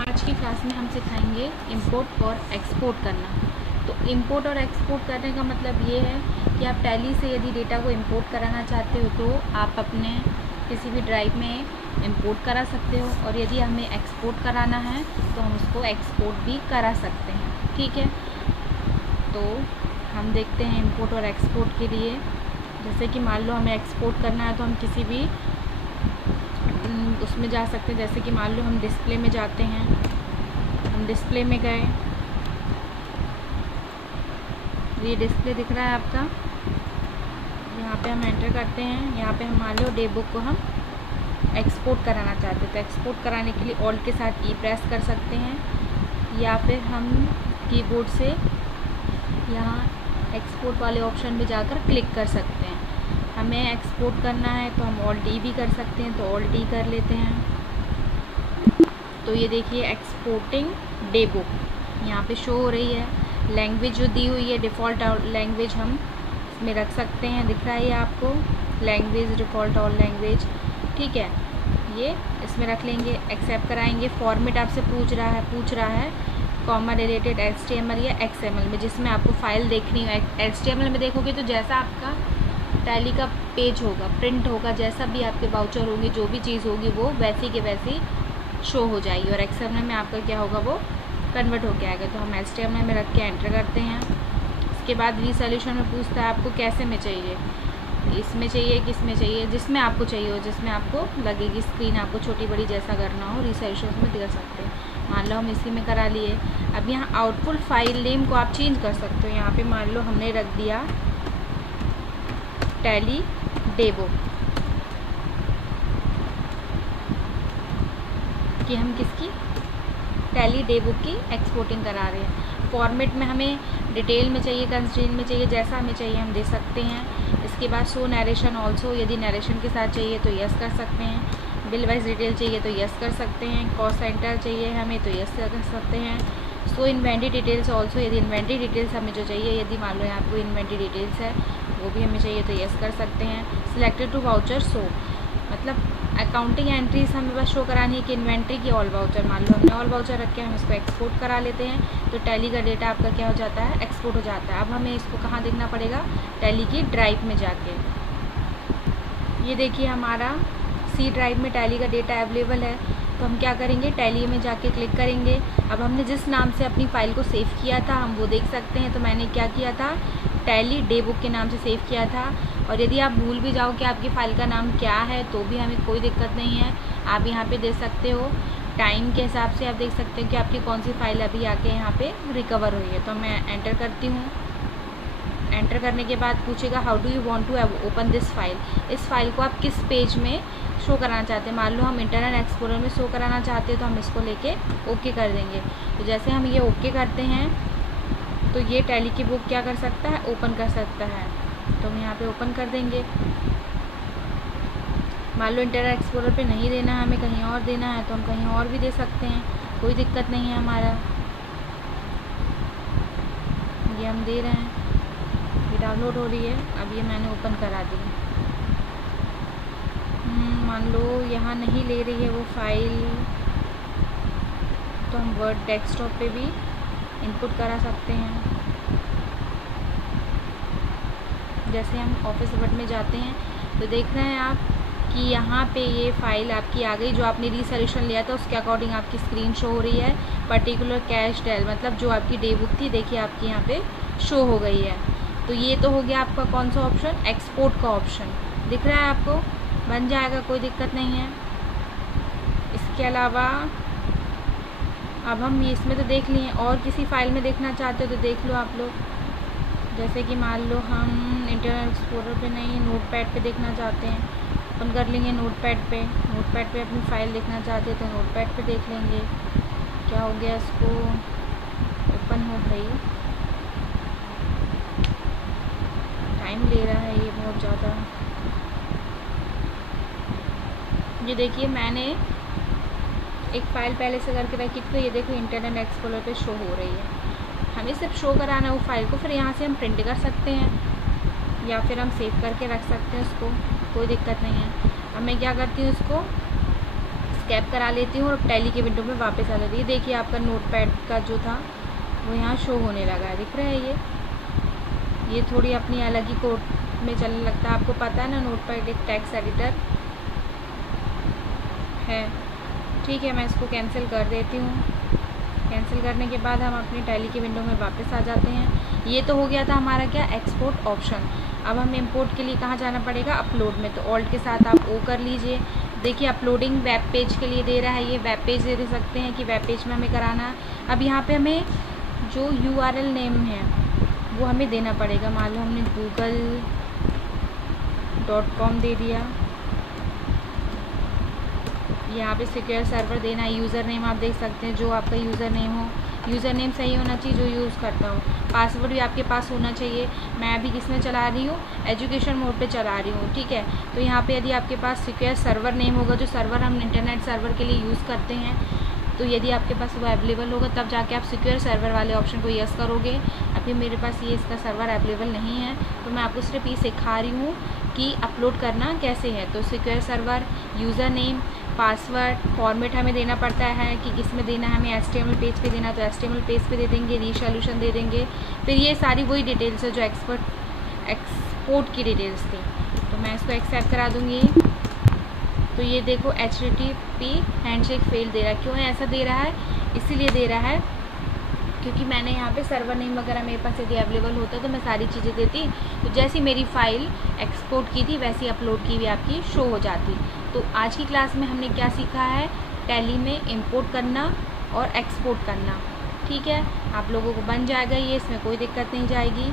आज की क्लास में हम सिखाएंगे इंपोर्ट और एक्सपोर्ट करना। तो इंपोर्ट और एक्सपोर्ट करने का मतलब ये है कि आप टैली से यदि डेटा को इंपोर्ट कराना चाहते हो तो आप अपने किसी भी ड्राइव में इंपोर्ट करा सकते हो, और यदि हमें एक्सपोर्ट कराना है तो हम उसको एक्सपोर्ट भी करा सकते हैं। ठीक है, तो हम देखते हैं इंपोर्ट और एक्सपोर्ट के लिए। जैसे कि मान लो हमें एक्सपोर्ट करना है तो हम किसी भी उसमें जा सकते हैं। जैसे कि मान लो हम डिस्प्ले में जाते हैं, हम डिस्प्ले में गए, ये डिस्प्ले दिख रहा है आपका, यहाँ पे हम एंटर करते हैं। यहाँ पे हम मान लो डे बुक को हम एक्सपोर्ट कराना चाहते हैं, तो एक्सपोर्ट कराने के लिए ऑल्ट के साथ ई प्रेस कर सकते हैं, या फिर हम कीबोर्ड से यहाँ एक्सपोर्ट वाले ऑप्शन में जाकर क्लिक कर सकते हैं। हमें एक्सपोर्ट करना है तो हम ऑल्ट ई भी कर सकते हैं, तो ऑल्ट ई कर लेते हैं। तो ये देखिए एक्सपोर्टिंग डे बुक यहाँ पे शो हो रही है। लैंग्वेज जो दी हुई है डिफ़ॉल्ट लैंग्वेज हम इसमें रख सकते हैं, दिख रहा है ये आपको, लैंग्वेज डिफ़ॉल्ट ऑल लैंग्वेज। ठीक है, ये इसमें रख लेंगे। एक्सेप्ट कराएंगे। फॉर्मेट आपसे पूछ रहा है कॉमा रिलेटेड HTML या XML में, जिसमें आपको फ़ाइल देखनी हो। HTML में देखोगे तो जैसा आपका टैली का पेज होगा, प्रिंट होगा, जैसा भी आपके वाउचर होंगे, जो भी चीज़ होगी वो वैसी के वैसी शो हो जाएगी, और XML में आपका क्या होगा, वो कन्वर्ट होके आएगा। तो हम HTML में रख के एंटर करते हैं। इसके बाद रीसोल्यूशन में पूछता है आपको कैसे में चाहिए, इसमें चाहिए किस में चाहिए, जिसमें आपको चाहिए हो, जिसमें आपको लगेगी स्क्रीन आपको छोटी बड़ी जैसा करना हो, रीसोल्यूशन में कर सकते हैं। मान लो हम इसी में करा लिए। अब यहाँ आउटपुट फाइल नेम को आप चेंज कर सकते हो। यहाँ पे मान लो हमने रख दिया टैली डे बुक, कि हम किसकी टैली डे बुक की एक्सपोर्टिंग करा रहे हैं। फॉर्मेट में हमें डिटेल में चाहिए, कंस्ट्रेंट में चाहिए, जैसा हमें चाहिए हम दे सकते हैं। इसके बाद शो नरेशन ऑल्सो, यदि नरेशन के साथ चाहिए तो यस कर सकते हैं। बिल वाइज डिटेल चाहिए तो यस कर सकते हैं। कॉस्ट सेंटर चाहिए हमें तो यस कर सकते हैं। सो इन्वेंट्री डिटेल्स ऑल्सो, यदि इन्वेंट्री डिटेल्स हमें जो चाहिए, यदि मान लो यहाँ पे इन्वेंट्री डिटेल्स है वो भी हमें चाहिए तो यस कर सकते हैं। सिलेक्टेड टू वाउचर शो, मतलब अकाउंटिंग एंट्रीज हमें बस शो करानी है कि इन्वेंट्री की ऑल वाउचर। मान लो हमने ऑल वाउचर रख के हम इसको एक्सपोर्ट करा लेते हैं, तो टैली का डेटा आपका क्या हो जाता है, एक्सपोर्ट हो जाता है। अब हमें इसको कहाँ देखना पड़ेगा, टैली की ड्राइव में जाके। ये देखिए हमारा सी ड्राइव में टैली का डेटा अवेलेबल है, तो हम क्या करेंगे, टैली में जाके क्लिक करेंगे। अब हमने जिस नाम से अपनी फ़ाइल को सेव किया था हम वो देख सकते हैं। तो मैंने क्या किया था, टैली डे बुक के नाम से सेव किया था। और यदि आप भूल भी जाओ कि आपकी फ़ाइल का नाम क्या है तो भी हमें कोई दिक्कत नहीं है, आप यहाँ पे दे सकते हो। टाइम के हिसाब से आप देख सकते हो कि आपकी कौन सी फ़ाइल अभी आके यहाँ पे रिकवर हुई है। तो मैं एंटर करती हूँ। एंटर करने के बाद पूछेगा how do you want to open this file. इस फाइल को आप किस पेज में शो कराना चाहते हैं। मान लो हम इंटरनेट एक्सप्लोरर में शो कराना चाहते हैं तो हम इसको लेके ओके कर देंगे। तो जैसे हम ये ओके करते हैं तो ये टैली की बुक क्या कर सकता है, ओपन कर सकता है। तो हम यहाँ पे ओपन कर देंगे। मान लो इंटरनेट एक्सप्लोरर पे नहीं देना है, हमें कहीं और देना है तो हम कहीं और भी दे सकते हैं, कोई दिक्कत नहीं है हमारा। ये हम दे रहे हैं, ये डाउनलोड हो रही है। अब ये मैंने ओपन करा दी। मान लो यहाँ नहीं ले रही है वो फाइल, तो हम वर्ड डेस्कटॉप पे भी इनपुट करा सकते हैं। जैसे हम ऑफिस वर्ड में जाते हैं तो देख रहे हैं आप कि यहाँ पे ये फ़ाइल आपकी आ गई, जो आपने रीसोल्यूशन लिया था उसके अकॉर्डिंग आपकी स्क्रीन शो हो रही है। पर्टिकुलर कैश डेल, मतलब जो आपकी डे बुक थी, देखिए आपकी यहाँ पे शो हो गई है। तो ये तो हो गया आपका कौन सा ऑप्शन, एक्सपोर्ट का ऑप्शन दिख रहा है आपको, बन जाएगा, कोई दिक्कत नहीं है। इसके अलावा अब हम ये इसमें तो देख लिए, और किसी फ़ाइल में देखना चाहते हो तो देख लो आप लोग। जैसे कि मान लो हम इंटरनेट एक्सप्लोरर पे नहीं, नोटपैड पे देखना चाहते हैं, ओपन कर लेंगे नोटपैड पे। नोटपैड पे अपनी फ़ाइल देखना चाहते हैं तो नोटपैड पे देख लेंगे। क्या हो गया, इसको ओपन हो गई, टाइम ले रहा है ये बहुत ज़्यादा। ये देखिए मैंने एक फ़ाइल पहले से करके रखी थी, तो ये देखो इंटरनेट एक्सप्लोरर पे शो हो रही है। हमें सिर्फ शो कराना है वो फाइल को, फिर यहाँ से हम प्रिंट कर सकते हैं या फिर हम सेव करके रख सकते हैं उसको, कोई दिक्कत नहीं है। अब मैं क्या करती हूँ, इसको एस्केप करा लेती हूँ और टैली की विंडो में वापस आ जाती है। देखिए आपका नोटपैड का जो था वो यहाँ शो होने लगा है, दिख रहा है ये थोड़ी अपनी अलग ही कोड में चलने लगता है। आपको पता है ना नोटपैड एक टेक्स्ट एडिटर है। ठीक है, मैं इसको कैंसिल कर देती हूँ। कैंसिल करने के बाद हम अपनी टैली की विंडो में वापस आ जाते हैं। ये तो हो गया था हमारा क्या, एक्सपोर्ट ऑप्शन। अब हमें इंपोर्ट के लिए कहाँ जाना पड़ेगा, अपलोड में। तो ऑल्ट के साथ आप ओ कर लीजिए। देखिए अपलोडिंग वेब पेज के लिए दे रहा है, ये वेब पेज दे सकते हैं कि वेब पेज में हमें कराना है। अब यहाँ पे हमें जो URL नेम है वो हमें देना पड़ेगा। मान लो हमने google.com दे दिया। यहाँ पे सिक्योर सर्वर देना है। यूज़र नेम आप देख सकते हैं, जो आपका यूज़र नेम हो, यूज़र नेम सही होना चाहिए जो यूज़ करता हो। पासवर्ड भी आपके पास होना चाहिए। मैं अभी किस में चला रही हूँ, एजुकेशन मोड पे चला रही हूँ, ठीक है। तो यहाँ पे यदि आपके पास सिक्योर सर्वर नेम होगा, जो सर्वर हम इंटरनेट सर्वर के लिए यूज़ करते हैं, तो यदि आपके पास वो अवेलेबल होगा तब जाके आप सिक्योर सर्वर वाले ऑप्शन को यस करोगे। अभी मेरे पास ये इसका सर्वर अवेलेबल नहीं है, तो मैं आपको सिर्फ ये सिखा रही हूँ कि अपलोड करना कैसे है। तो secure server, user name, password, format हमें देना पड़ता है कि किस में देना है। हमें HTML पेज पे देना, तो HTML पेज पे दे देंगे, रिसोल्यूशन दे देंगे। फिर ये सारी वही डिटेल्स है जो एक्सपोर्ट की डिटेल्स थी। तो मैं इसको एक्सेप्ट करा दूँगी। तो ये देखो HTTP हैंडशेक फेल दे रहा है। क्यों ऐसा दे रहा है, इसीलिए दे रहा है क्योंकि मैंने यहाँ पे सर्वर नेम वगैरह मेरे पास यदि अवेलेबल होता तो मैं सारी चीज़ें देती। तो जैसी मेरी फ़ाइल एक्सपोर्ट की थी वैसी अपलोड की भी आपकी शो हो जाती। तो आज की क्लास में हमने क्या सीखा है, टैली में इंपोर्ट करना और एक्सपोर्ट करना। ठीक है, आप लोगों को बन जाएगा ये, इसमें कोई दिक्कत नहीं जाएगी।